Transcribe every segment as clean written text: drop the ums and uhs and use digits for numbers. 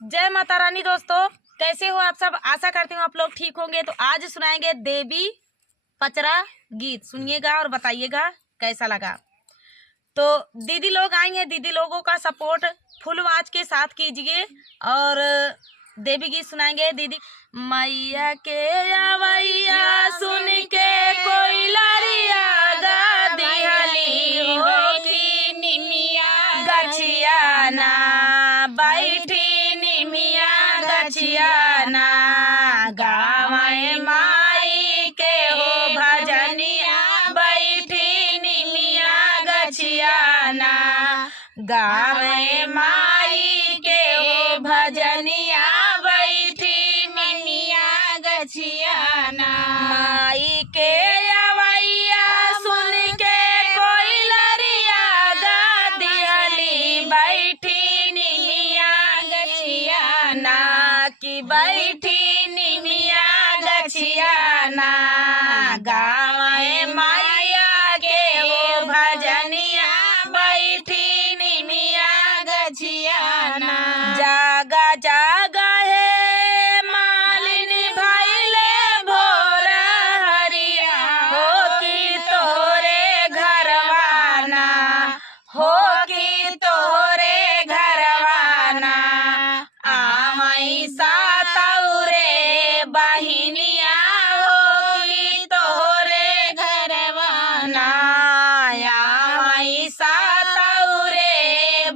जय माता रानी। दोस्तों कैसे हो आप सब? आशा करती हूँ आप लोग ठीक होंगे। तो आज सुनाएंगे देवी पचरा गीत। सुनिएगा और बताइएगा कैसा लगा। तो दीदी लोग आई हैं, दीदी लोगों का सपोर्ट फुल आवाज के साथ कीजिए और देवी गीत सुनाएंगे। दीदी मैया के अवैया सुन के कोई लरिया गा दिहली हो की निमिया गछिया ना बैठी निमिया गछिया ना गावे माई के हो भजनिया बैठी निमिया गछिया ना गावे माई के हो भजनिया बैठी निमिया गछिया ना। माई के अवैया सुन के कोई लरिया गा दिहली बैठी निमिया गछिया ना कि बैठी निमिया गछिया ना गावे माया के हो भजनिया बैठी निमिया गछिया ना। जागा जागा है मालिन भैले भोर हरिया हो कि तोरे घरवाना हो कि तोरे घरवाना आमई सातौरे बहिनिया हो कि तोरे घरवाना आमई सातौरे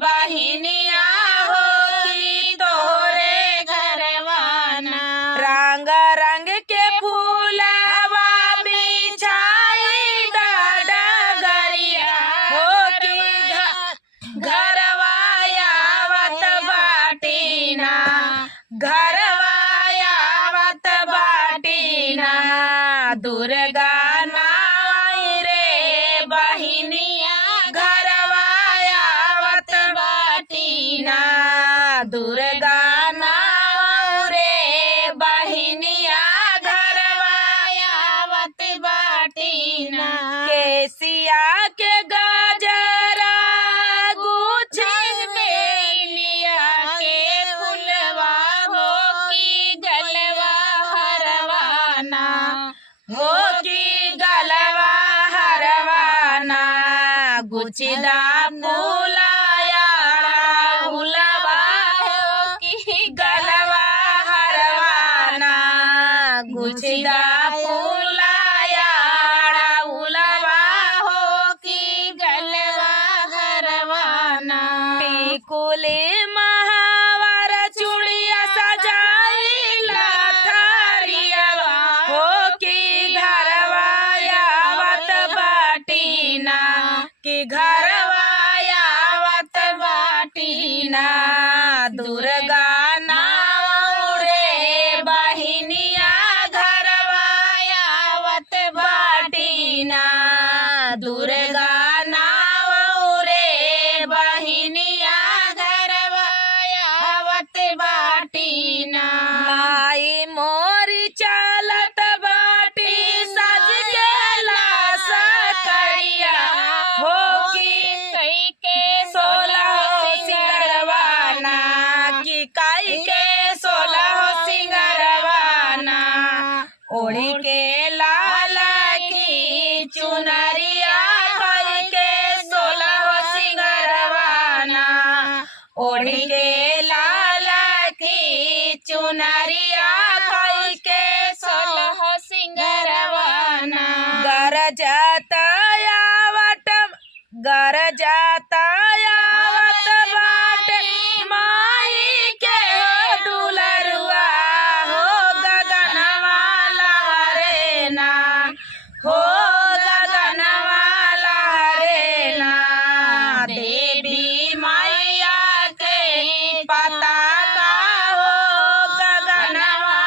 बहिनिया हो कि तोरे घरवाना। रंग रंग के फूलवा बिछाई डगरिया हो कि घरवायावत बाटीना घरवायावत बाटीना दुर्गा नाई रे बहिनिया घरवायावत बाटीना दुर्गा नाई रे बहिनिया घरवायावत बाटीना। केसिया के गजरा गुछी बेलिया के फुलवा हो कि गलवा हरवाना हो कि गलवा हरवाना गुछदा फूलाया उलवा हो कि गलवा हरवाना गुछदा फूलाया उलवा हो कि गलवा हरवाना। टिकुले महावर चूड़िया सजाई लाथारियावा हो कि घरवायावत बाटीना कि घरवायावत बाटीना दुर्गा नाव रे बहिनिया घरवायावत बाटीना दुर्गा नाव रे बहिनिया घरवायावत बाटीना। माई मोरी चलत बाटी सज के लास करिया हो कि कई के 16 सिंगरवाना कि कई के 16 सिंगरवाना ओढ़ी के लाल की चुनरिया कई के 16 सिंगरवाना ओढ़ी के लाल की चुनरिया कई के 16 सिंगरवाना। गरजत आवत बाटे माई के हो दुलरुआ हो गगनवा लहरेना हो गगनवा लहरेना देवी मैया के पताका हो गगनवा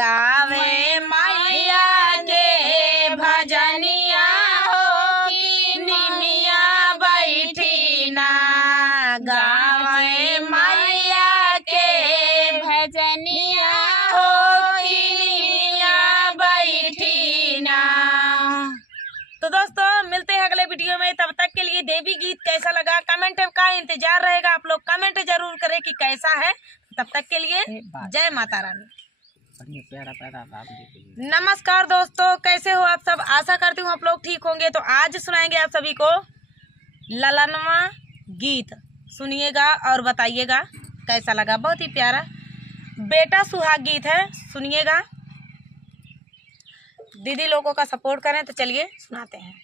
गावे मैया के भजनिया हो कि निमिया बैठी ना, गावे मैया के भजनिया हो कि निमिया बैठी ना। तो दोस्तों मिलते हैं अगले वीडियो में, तब तक के लिए देवी गीत कैसा लगा कमेंट का इंतजार रहेगा। आप लोग कमेंट जरूर करें कि कैसा है। तब तक के लिए जय माता रानी। नमस्कार दोस्तों, कैसे हो आप सब? आशा करती हूँ आप लोग ठीक होंगे। तो आज सुनाएंगे आप सभी को ललनवा गीत, सुनिएगा और बताइएगा कैसा लगा। बहुत ही प्यारा बेटा सुहाग गीत है, सुनिएगा। दीदी लोगों का सपोर्ट करें। तो चलिए सुनाते हैं।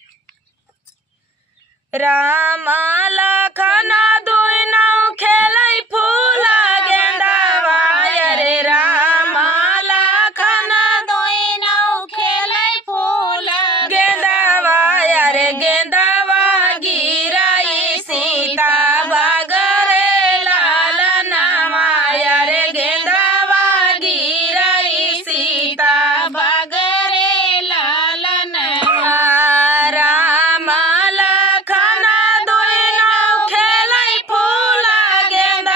राम लखन दुई नौ खेलै फूला गेंदावा, रे राम लखन दुई नौ खेलै फूला गेंदावा, रे गेंदावा गिराई सीता बगरे लालनवा, रे गेंदावा गिराई सीता बगरे लालनवा। राम लखन दुई नौ खेलै फूला गेंदा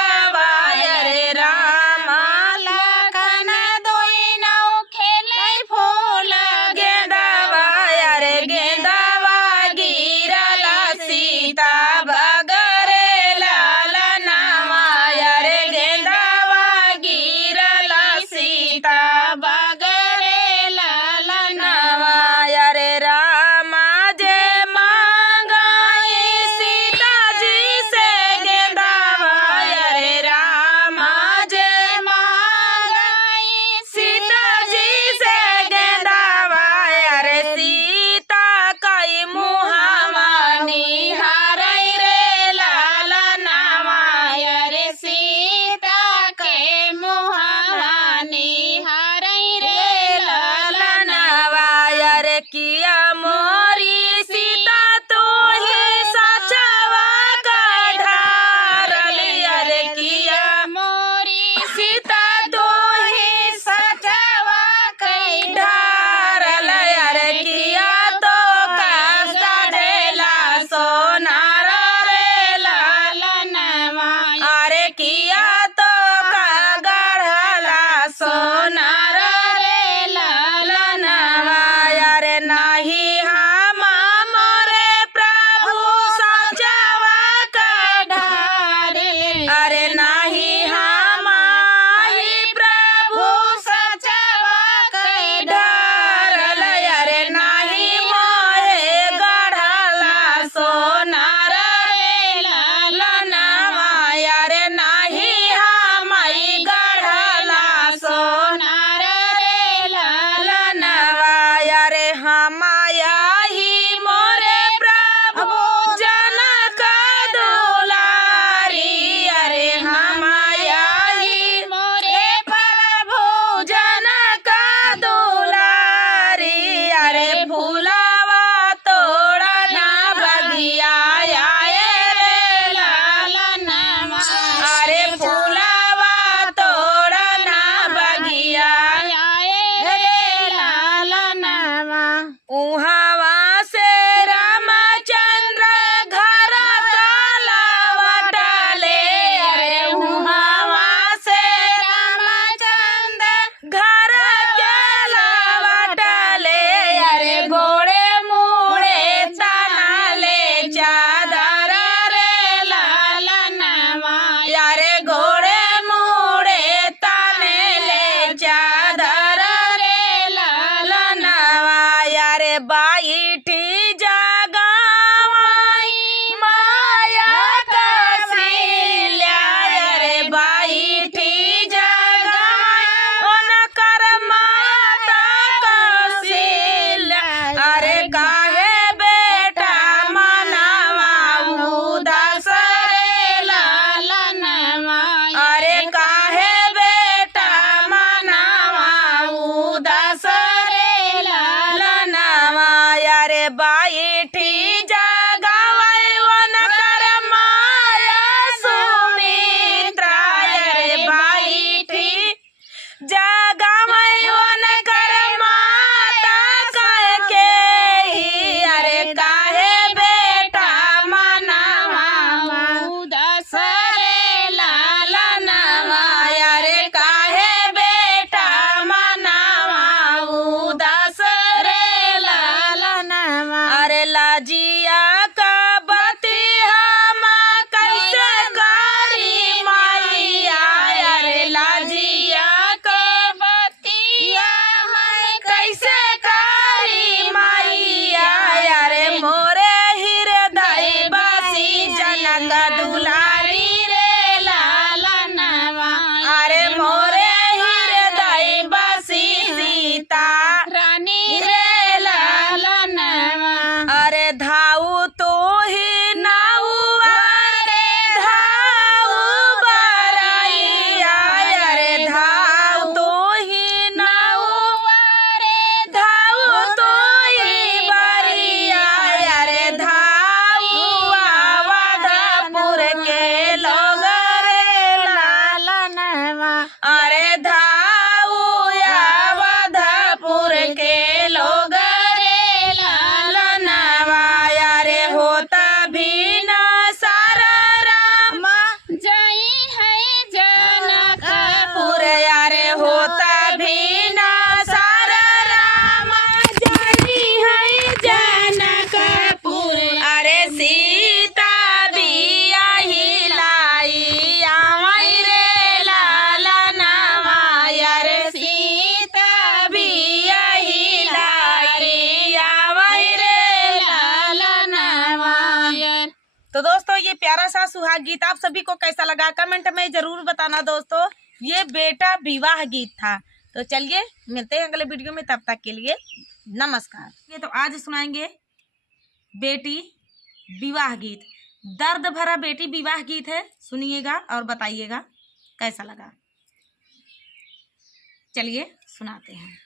प्यारा सा सुहाग गीत आप सभी को कैसा लगा कमेंट में जरूर बताना दोस्तों। ये बेटा विवाह गीत था। तो चलिए मिलते हैं अगले वीडियो में, तब तक के लिए नमस्कार। ये तो आज सुनाएंगे बेटी विवाह गीत, दर्द भरा बेटी विवाह गीत है। सुनिएगा और बताइएगा कैसा लगा। चलिए सुनाते हैं।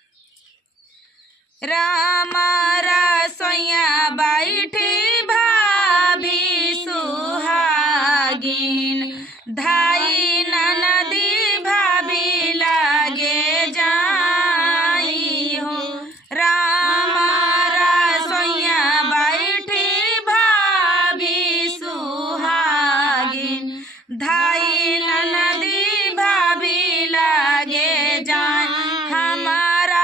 रामा रसोइया बैठी भाभी सुहागिन, धाई ननदी भाभी लागे जाई हो। रामा रसोइया बैठी भाभी सुहागिन, धाई ननदी भाभी लागे जाई। हमारा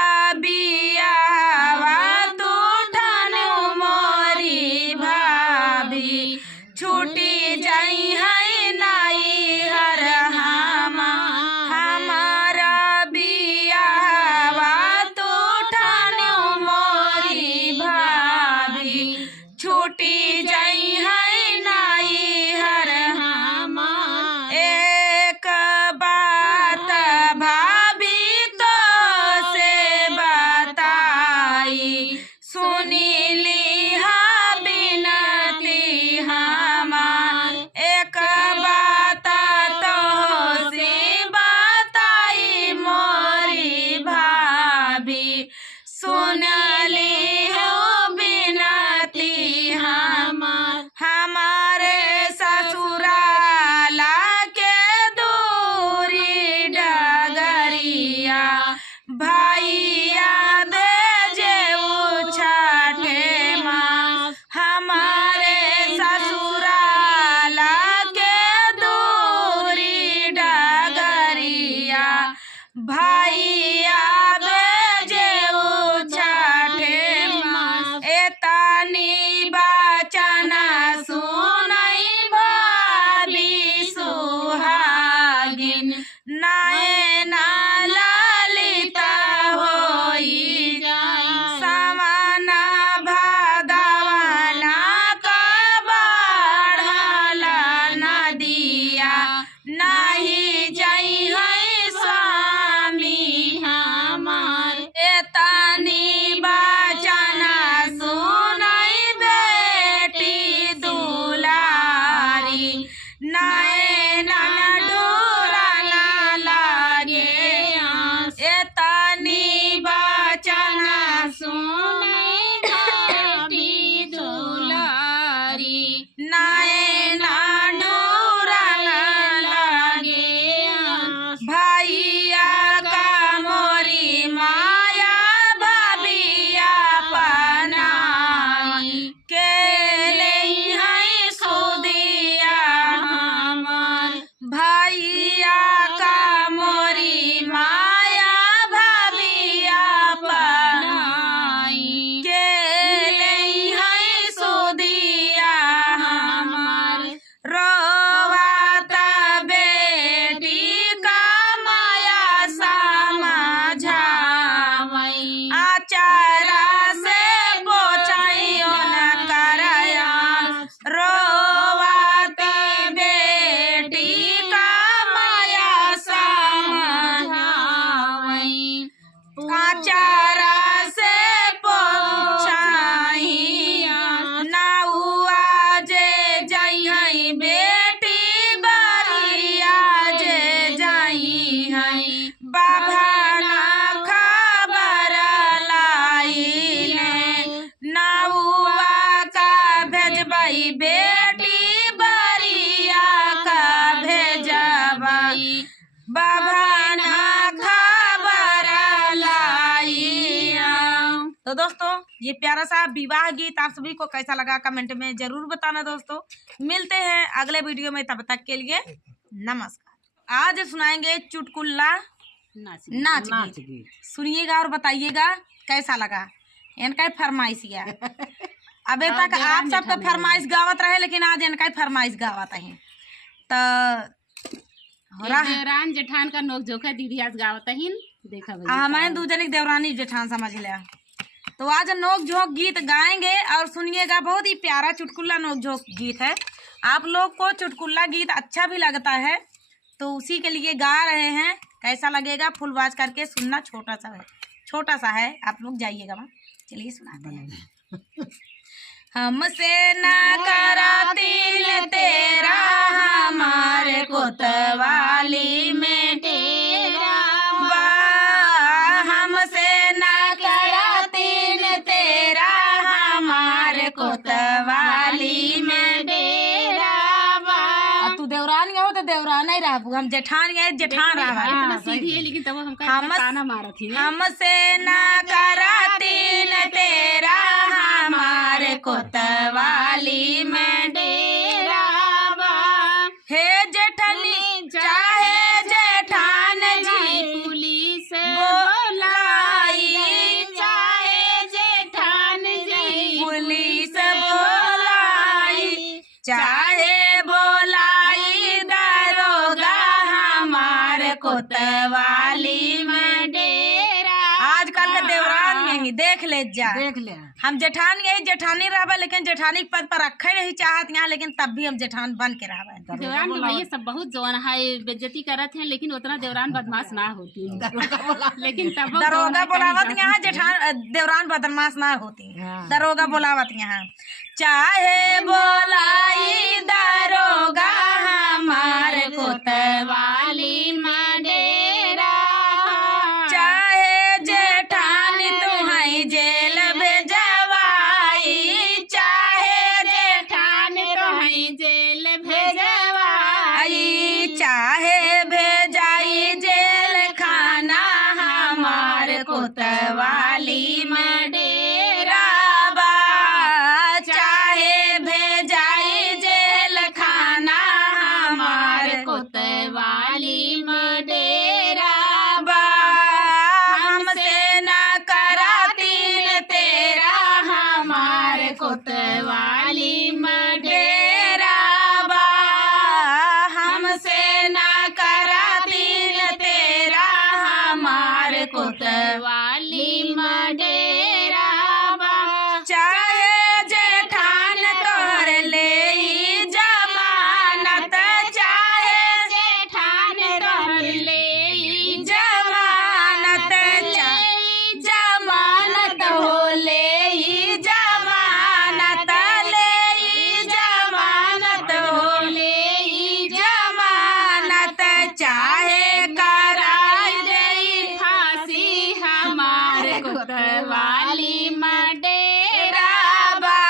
छूटी जाई है नाई हर हमारा बियावा तो ठानो मोरी भाभी, छूटी जाई है नाई हर एक बात भाभी तो से बताई, सुनी ली एक बात तो से बताई मोरी भाभी, सुन ली हो बिनती हमारे ससुराला के दूरी डगरिया, भैया भेजे छठे माँ। हमारे ससुराला भैया भेजे छठे माँ। एतनी बचना सुनाई भाभी सुहागिन, नैना ललिता होई समाना भगवाना का बढ़ला नदिया, नहीं जाई है एतनी बचना सुनाई बेटी दुलारी, नैना डोरा न लागे। एतनी बचना सुनाई बेटी दुलारी, नैना डोरा न लागे। भैया का मोरी माया भैया का मोरी माया भाभिया पनाई, के ले है सुदिया हमार। रोवाता बेटी का माया समझावई, आचारा से पोछाइयो न करया। आचारा से पोछाई नाउआ जे जाई है बेटी बरिया जे जाई है। बाबा ना खबर लाई नाउआ का भेजबई बेटी बरिया का भेजबई। बाबा ना तो दोस्तों ये प्यारा सा विवाह गीत आप सभी को कैसा लगा कमेंट में जरूर बताना दोस्तों। मिलते हैं अगले वीडियो में, तब तक के लिए नमस्कार। आज सुनाएंगे चुटकुल्ला नाच गीत, सुनिएगा और बताइएगा कैसा लगा। इनका फरमाइश किया अबे तक आप सबका फरमाइश गावत रहे, लेकिन आज इनका फरमाइश गावत है। तो देवरान जेठान का नोक जोखा दीदी आज गावत है, देखा हमारे दो जने देवरानी जेठान समझ लिया। तो आज नोक झोंक गीत गाएंगे और सुनिएगा, बहुत ही प्यारा चुटकुल्ला नोक झोंक गीत है। आप लोग को चुटकुला गीत अच्छा भी लगता है तो उसी के लिए गा रहे हैं। कैसा लगेगा फुल आवाज करके सुनना। छोटा सा है, आप लोग जाइएगा वहाँ। चलिए सुनाते हैं। हमसे ना करा तिल तेरा, हमारे कोतवाली में डेरा बा। हमसे ना करा तिल तेरा, हमारे कोतवाली में डेरा बा। तू देवरान गया हो तो देवरान ही रहा, हम जेठान गए जेठान रहा। सीधी है लेकिन तब हम ताना मारा थी। हमसे ना करा तिल तेरा, हमारे कोतवाली में डेरा बा। हे जेठनी चाहे जेठान जी, पुलिस बोलाई, चाहे जेठान जी, पुलिस बोलाई, चाहे बोलाई दरोगा, हमारे कोतवाली में डेरा। आजकल के देवरान में ही देख ले हम जेठान यही जेठानी रहबे, लेकिन जेठानी पद पर रखे नहीं चाहत यहाँ, लेकिन तब भी हम जेठान बन के रहबे। देवरान के भैया सब बहुत जवान है बेइज्जती करत हैं, लेकिन उतना देवरान बदमाश ना होती। लेकिन तब दरोगा बोलावत यहाँ जेठान, देवरान बदमाश ना होती। दरोगा बोलावत यहाँ, चाहे बोलाई दरोगा, हमारे कोतवाली में डेरा। चाहे जेठानी तुम्हें जेल भेजवाई, चाहे जेठानी तुम्हें जेल भेजवाई, चाहे भेजाई जेल खाना, हमारे कोतवाली में डेरा बा। चाहे भेजाई जेल खाना, हमारे कोतवाली में डेरा बा। हमसे ना करा तिल तेरा, हमारे कोतवाली में डेरा बा। हमसे ना करा तिल तेरा, हमारे कोतवाली में डेरा बा। चाहे जेठान तोहर ले जमानत, चाहे जेठान तोहर ले जमानत, जमानत हो ले जमानत, ले जमानत हो ले जमानत, चाहे कराई दे फांसी, हमारे कोतवाली में डेरा बा।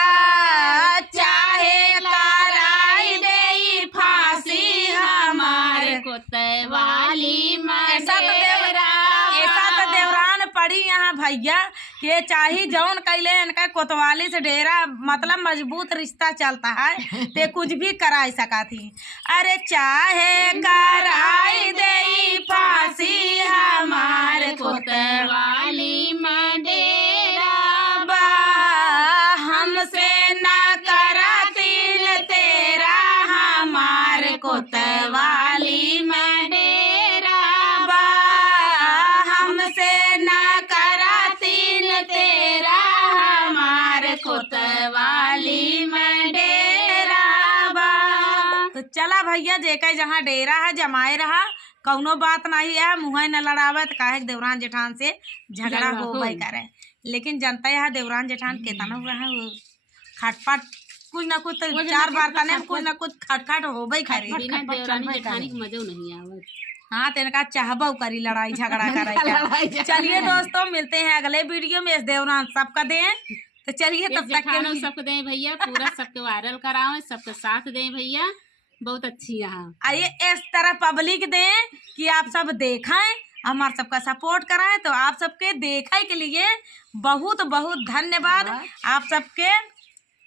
चाहे कराई दे फांसी, हमारे कोतवाली में डेरा। ऐसा तो देवरान पड़ी यहाँ भैया के चाही जौन कैले इनका कोतवाली से डेरा, मतलब मजबूत रिश्ता चलता है ते कुछ भी कराई सका थी। अरे चाहे कराई दे फांसी, हमारे कोतवाली में डेरा बा। हमसे ना करा तिल तेरा, हमारे कोतवाली में डेरा बा। हमसे ना करा तिल तेरा, हमारे कोतवाली में डेरा बा। तो चला भैया जेका जहाँ डेरा है जमाए रहा, कौनो बात नहीं है, मुँह न लड़ावे तो काहे देवरान जेठान से झगड़ा हो भाई करे। लेकिन जनता यहाँ देवरान जेठान केतना हुआ है, वो खटपट कुछ ना कुछ तो चार बार तने कुछ ना कुछ खटखट हो भाई करे। बिना देवरानी जेठानी के मजा नहीं आवत। हाँ तो इनका चाहबो करी लड़ाई झगड़ा करे। चलिए दोस्तों मिलते हैं अगले वीडियो में। इस देवरान सबका दें, तो चलिए तब तक के लिए सबको दें भैया, पूरा सबके वायरल कराओ, सबका साथ दें भैया, बहुत अच्छी यहाँ। आइए इस तरह पब्लिक दें कि आप सब देखें, हमारा सबका सपोर्ट कराएं। तो आप सबके देखे के लिए बहुत बहुत धन्यवाद। आप सबके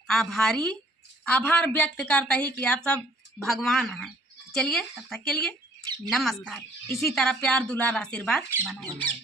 आभार व्यक्त करता ही कि आप सब भगवान हैं। चलिए तब तक के लिए नमस्कार। इसी तरह प्यार दुलार आशीर्वाद बनाए।